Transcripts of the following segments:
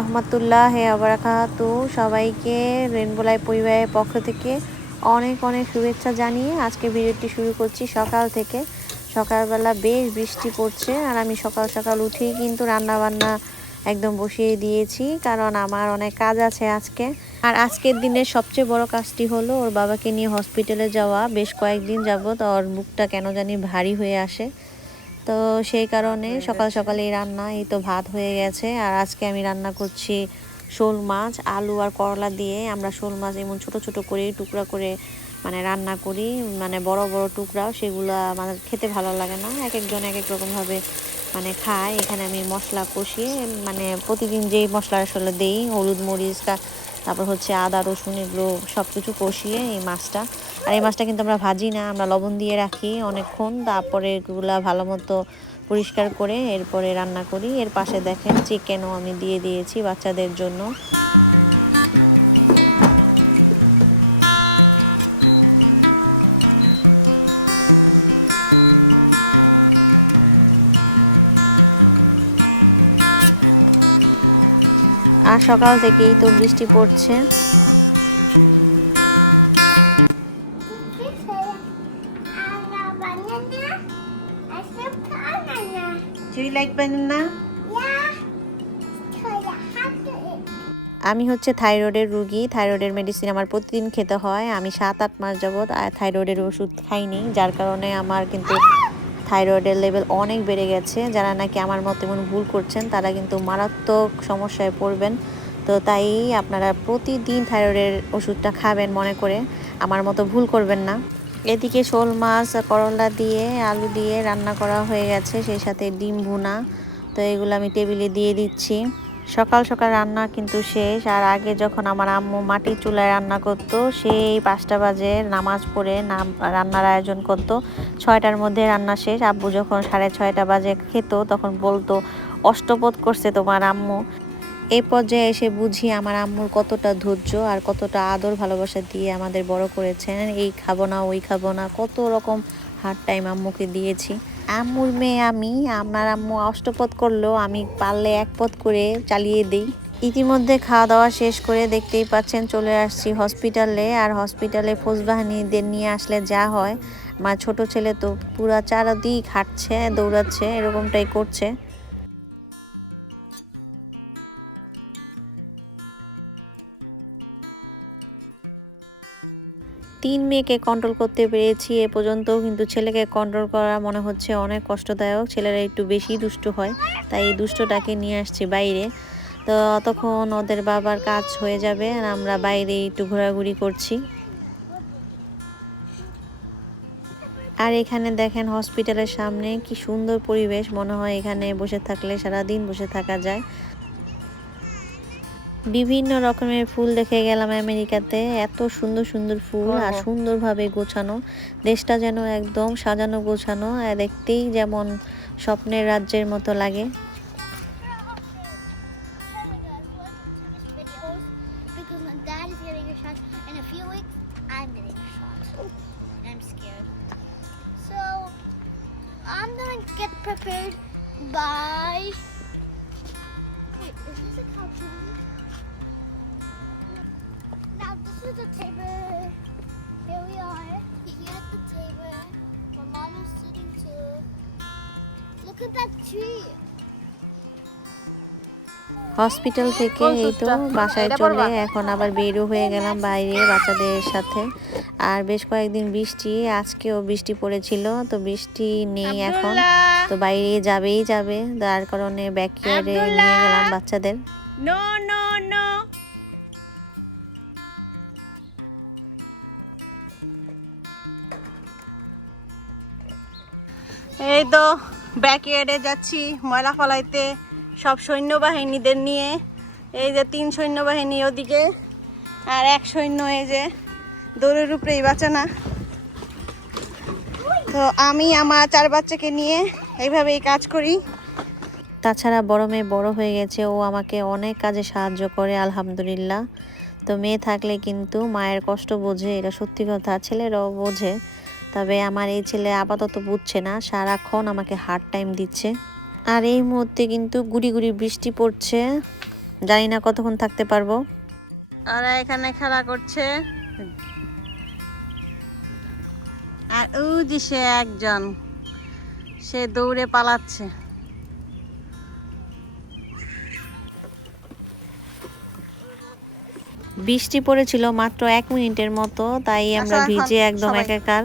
রহমতুল্লাহ আবরাকাতু। সবাইকে রেনবোলাই পরিবারের পক্ষ থেকে অনেক অনেক শুভেচ্ছা জানিয়ে আজকে ভিডিওটি শুরু করছি সকাল থেকে। সকালবেলা বেশ বৃষ্টি পড়ছে আর আমি সকাল সকাল উঠেই কিন্তু রান্না বান্না একদম বসিয়ে দিয়েছি কারণ আমার অনেক কাজ আছে আজকে। আর আজকের দিনের সবচেয়ে বড় কাজটি হলো ওর বাবাকে নিয়ে হসপিটালে যাওয়া। বেশ কয়েকদিন যাবত ওর বুকটা কেন জানি ভারী হয়ে আসে। তো সেই কারণে সকাল সকালে এই রান্না, এই তো ভাত হয়ে গেছে। আর আজকে আমি রান্না করছি শোল মাছ, আলু আর করলা দিয়ে। আমরা শোল মাছ এমন ছোট ছোট করে, টুকরা করে মানে রান্না করি। মানে বড় বড় টুকরাও সেগুলো আমাদের খেতে ভালো লাগে না। এক একজন এক এক রকমভাবে মানে খায়। এখানে আমি মশলা কষিয়ে মানে প্রতিদিন যেই মশলা আসলে দেই, হলুদ মরিচ, কা- তারপর হচ্ছে আদা, রসুন এগুলো সব কিছু কষিয়ে এই মাছটা। আর এই মাছটা কিন্তু আমরা ভাজি না, আমরা লবণ দিয়ে রাখি অনেকক্ষণ, তারপরে এগুলো ভালো মতো পরিষ্কার করে এরপরে রান্না করি। এর পাশে দেখেন চিকেনও আমি দিয়ে দিয়েছি বাচ্চাদের জন্য। সকাল থেকেই তো বৃষ্টি পড়ছে? আমি হচ্ছে থাইরয়েডের রুগী, থাইরয়েডের মেডিসিন আমার প্রতিদিন খেতে হয়। আমি সাত, আট মাস যাবৎ থাইরয়েডের ওষুধ খাইনি, যার কারণে আমার কিন্তু থাইরয়েডের লেভেল অনেক বেড়ে গেছে। যারা নাকি আমার মতো এমন ভুল করছেন, তারা কিন্তু মারাত্মক সমস্যায় পড়বেন। তো তাই আপনারা প্রতিদিন থাইরয়েডের ওষুধটা খাবেন মনে করে। আমার মতো ভুল করবেন না। এদিকে শোল মাছ, করলা দিয়ে, আলু দিয়ে রান্না করা হয়ে গেছে, সেই সাথে ডিম ভুনা। তো এগুলো আমি টেবিলে দিয়ে দিচ্ছি। সকাল সকাল রান্না কিন্তু শেষ, আর আগে যখন আমার আম্মু মাটির চুলায় রান্না করতো, সেই পাঁচটা বাজে নামাজ পড়ে নাম রান্নার আয়োজন করতো। ছয়টার মধ্যে রান্না শেষ, আব্বু যখন সাড়ে ছয়টা বাজে খেত, তখন বলতো অষ্টপদ করছে তোমার আম্মু। এই পর্যায়ে এসে বুঝি আমার আম্মুর কতটা ধৈর্য আর কতটা আদর ভালোবাসা দিয়ে আমাদের বড় করেছেন। এই খাব না, ওই খাব না, কত রকম হার টাইম আম্মুকে দিয়েছি। আম্মুর মেয়ে আমি, আমার আম্মু অষ্টপথ করলেও আমি পারলে এক পথ করে চালিয়ে দিই। ইতিমধ্যে খাওয়া দাওয়া শেষ করে দেখতেই পাচ্ছেন চলে আসছি হসপিটালে আর হসপিটালে ফৌজবাহিনীদের নিয়ে আসলে যা হয়। আমার ছোট ছেলে তো পুরা চারদিক হাঁটছে, দৌড়াচ্ছে, এরকমটাই করছে। তিন মেয়েকে কন্ট্রোল করতে পেরেছি, এ পর্যন্ত কিন্তু ছেলেকে কন্ট্রোল করা মনে হচ্ছে অনেক কষ্টদায়ক। ছেলেরা একটু বেশি দুষ্ট হয়, তাই এই দুষ্টটাকে নিয়ে আসছি বাইরে। তো তখন ওদের বাবার কাজ হয়ে যাবে, আর আমরা বাইরে একটু ঘোরাঘুরি করছি। আর এখানে দেখেন হসপিটালের সামনে কি সুন্দর পরিবেশ, মনে হয় এখানে বসে থাকলে সারাদিন বসে থাকা যায়। বিভিন্ন রকমের ফুল দেখে গেলাম আমেরিকাতে। এত সুন্দর সুন্দর ফুল আর সুন্দরভাবে গোছানো। দেশটা যেন একদম সাজানো গোছানো আর দেখতেই যেমন স্বপ্নের রাজ্যের মতো লাগে। At that tree. হসপিটাল থেকে এই তো বাসায় চলে এখন আবার বেরও হয়ে গেলাম বাইরে বাচ্চাদের সাথে। আর বেশ কয়েকদিন বৃষ্টি আজকেও বৃষ্টি পড়েছিল তো বৃষ্টি নেই এখন। তো বাইরে যাবেই যাবে তার কারণে ব্যাকয়ার্ডে নিয়ে গেলাম বাচ্চাদের। No, no, no. এই তো ব্যাকইয়ার্ডে যাচ্ছি, ময়লা ফলাইতে সব সৈন্যবাহিনীদের নিয়ে। এই যে তিন সৈন্যবাহিনী ওদিকে, আর এক সৈন্য এই যে দৌড়ের উপরেই বাঁচানা তো আমি আমার চার বাচ্চাকে নিয়ে এইভাবেই কাজ করি। তাছাড়া বড় মেয়ে বড় হয়ে গেছে, ও আমাকে অনেক কাজে সাহায্য করে, আলহামদুলিল্লাহ। তো মেয়ে থাকলে কিন্তু মায়ের কষ্ট বোঝে, এটা সত্যি কথা, ছেলেরাও বোঝে। তবে আমার এই ছেলে আপাতত বুঝছে না সারাক্ষণ আমাকে হার্ড টাইম দিচ্ছে। আর এই মুহূর্তে কিন্তু গুড়ি গুড়ি বৃষ্টি পড়ছে। জানি না কতক্ষণ থাকতে পারব। আর এখানে খেলা করছে। আর ও যে সে একজন সে দৌড়ে পালাচ্ছে। বৃষ্টি পড়েছিল মাত্র এক মিনিটের মতো তাই আমরা আচ্ছা, ভিজে একদম একাকার।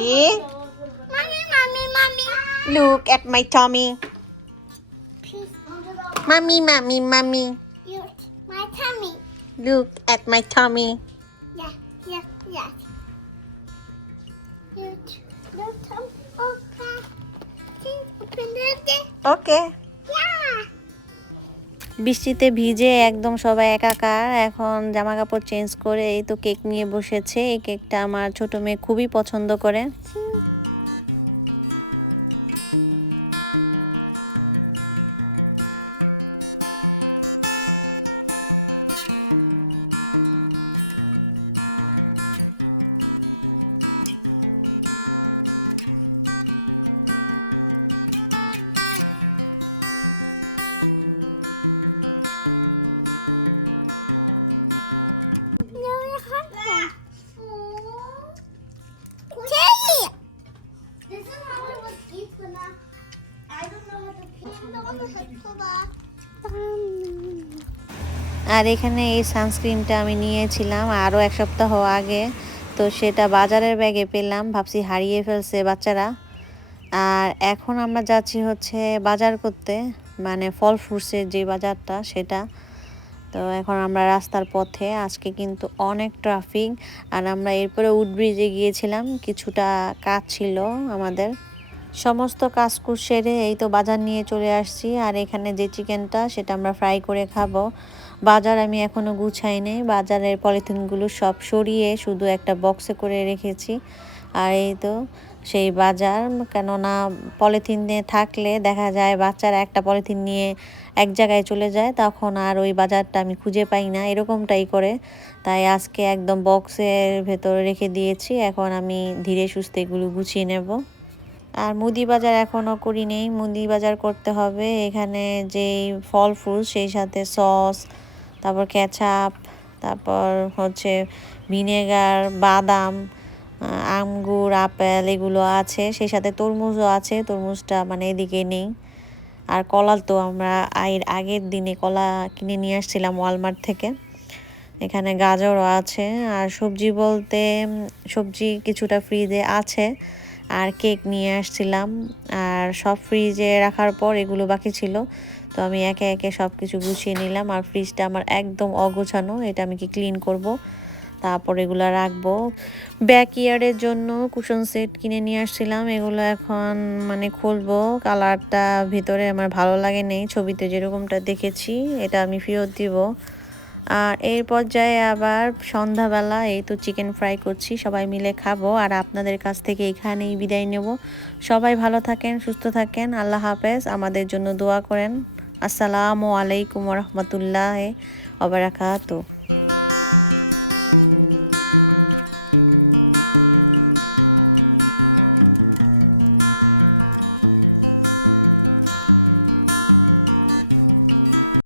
Mommy, mommy, mommy. Look at my tummy. Mommy, mommy, mommy. Look, my tummy. Look at my tummy. Yeah, yeah, yeah. Look, look, open. Open it. Okay. Yeah. বৃষ্টিতে ভিজে একদম সবাই একাকার। এখন জামা কাপড় চেঞ্জ করে এই তো কেক নিয়ে বসেছে। এই কেকটা আমার ছোট মেয়ে খুবই পছন্দ করে। আর এখানে এই সানস্ক্রিনটা আমি নিয়েছিলাম আরও এক সপ্তাহ আগে। তো সেটা বাজারের ব্যাগে পেলাম, ভাবছি হারিয়ে ফেলছে বাচ্চারা। আর এখন আমরা যাচ্ছি হচ্ছে বাজার করতে মানে ফল ফ্রুটসের যে বাজারটা সেটা। তো এখন আমরা রাস্তার পথে, আজকে কিন্তু অনেক ট্রাফিক আর আমরা এরপরে উডব্রিজে গিয়েছিলাম, কিছুটা কাজ ছিল আমাদের। সমস্ত কাজকুজ সেরে এই তো বাজার নিয়ে চলে আসছি, আর এখানে যে চিকেনটা সেটা আমরা ফ্রাই করে খাব। বাজার আমি এখনও গুছাই নেই, বাজারের পলিথিনগুলো সব সরিয়ে শুধু একটা বক্সে করে রেখেছি। আর এই তো সেই বাজার, কেননা পলিথিন থাকলে দেখা যায় বাচ্চারা একটা পলিথিন নিয়ে এক জায়গায় চলে যায়, তখন আর ওই বাজারটা আমি খুঁজে পাই না, এরকমটাই করে। তাই আজকে একদম বক্সের ভেতরে রেখে দিয়েছি, এখন আমি ধীরে সুস্থে এগুলো গুছিয়ে নেব। আর মুদি বাজার এখনও করি নেই। মুদি বাজার করতে হবে। এখানে যেই ফল ফুল, সেই সাথে সস, তারপর কেচাপ, তারপর হচ্ছে ভিনেগার, বাদাম আঙ্গুর, আপেল এগুলো আছে। সেই সাথে তরমুজও আছে। তরমুজটা মানে এদিকে নেই। আর কলা তো আমরা এর আগের দিনে কলা কিনে নিয়ে আসছিলাম ওয়ালমার্ট থেকে। এখানে গাজরও আছে। আর সবজি বলতে সবজি কিছুটা ফ্রিজে আছে। আর কেক নিয়ে আসছিলাম। আর সব ফ্রিজে রাখার পর এগুলো বাকি ছিল। তো আমি একে একে সব কিছু গুছিয়ে নিলাম। আর ফ্রিজটা আমার একদম অগোছানো, এটা আমি কি ক্লিন করব? তারপর এগুলো রাখব। ব্যাক ইয়ার্ডের জন্য কুশন সেট কিনে নিয়ে আসছিলাম। এগুলো এখন মানে খুলবো। কালারটা ভিতরে আমার ভালো লাগে নেই। ছবিতে যেরকমটা দেখেছি, এটা আমি ফেরত দিব। আর এর পর্যায়ে আবার সন্ধ্যাবেলা এই তো চিকেন ফ্রাই করছি, সবাই মিলে খাব আর আপনাদের কাছ থেকে এখানেই বিদায় নেব। সবাই ভালো থাকেন, সুস্থ থাকেন, আল্লাহ হাফেজ, আমাদের জন্য দোয়া করেন। আসসালামু আলাইকুম রহমতুল্লাহ অবরাকাতু